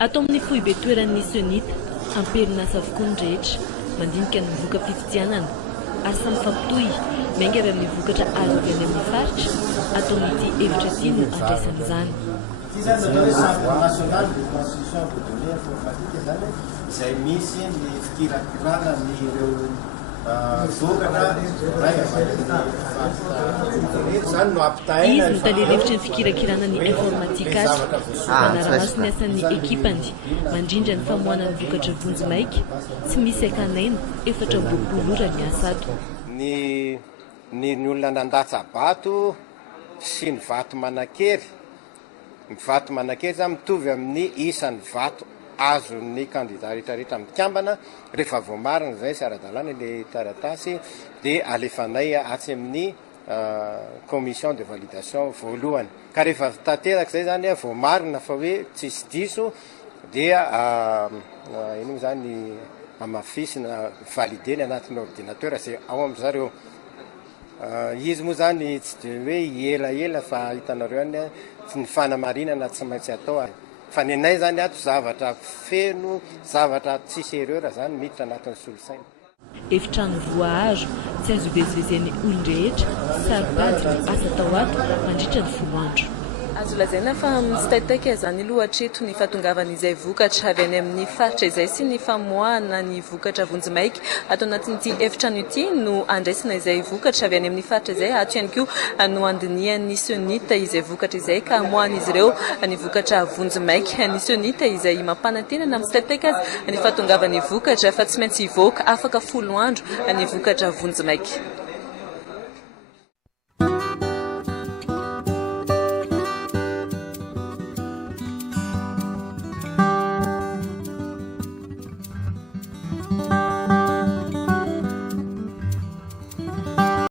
Atao amin'ny foibe toeran'ny Sonita, amperinasa avokoa ny rehetra, mandinika ny mivoaka fifidianana, ary samy fampitohy, miainga avy amin'ny vokatra azo avy any amin'ny faritra, ataon'ity hevitra ity no andraisan'izany. Izay misy ny fikirakorana ny ireo vokatra zany no ampitaina. Izy no talelevitra ny fikirakirana ny informatika azy, manara-maso ny asan'ny ekipany, mandrindra ny famoahana ny vokatra vonjimaika, tsy misy akanaina, 4 ora ny asa ato. Ny olona nandatsa bato sy ny vato manakery. Ny vato manakery zany mitovy amin'ny isan'ny vato azo ny kandida rehetrarehetra mikambana rehefa voamarina zay sy ara-dalàna le taratasy dia alefanay atsy amin'ny commission de validation voalohany. Ka rehefa tanteraka zay zany voamarina fa hoe tsisy diso dia ino zany amafisina valideny anatin'ny ordinateur zay ao amin'zareo. Izy moa zany tsy de hoe elaela fa hitanareo any ny fanamarinana tsy maintsy atao. Fa ny anay zany ato zavatra feno, zavatra tsisy erreur zany miditra anatin'ny solosaina. Efitrano voahazo, tsy azo ivezivezen'ny olon-drehetra, saribady ny asa tao ato mandritra ny 10 andro. Azo lazaina fa mitsitaitaka zany lohatreto ny fahatongavan'izay vokatra avy any amin'ny faritra izay sy ny famoahana ny vokatra vonjimaika atao anatin'ity efitrano ity no andraisana izay vokatra avy any amin'ny faritra izay ato ihany koa no andinian'ny Sonita izay vokatra izay ka amoahan'izy ireo ny vokatra vonjimaika. Ny Sonita izay mampanantenana mitsitaitaka azy ny fahatongavany vokatra fa tsy maintsy hivoaka afaka 10 andro ny vokatra vonjimaika.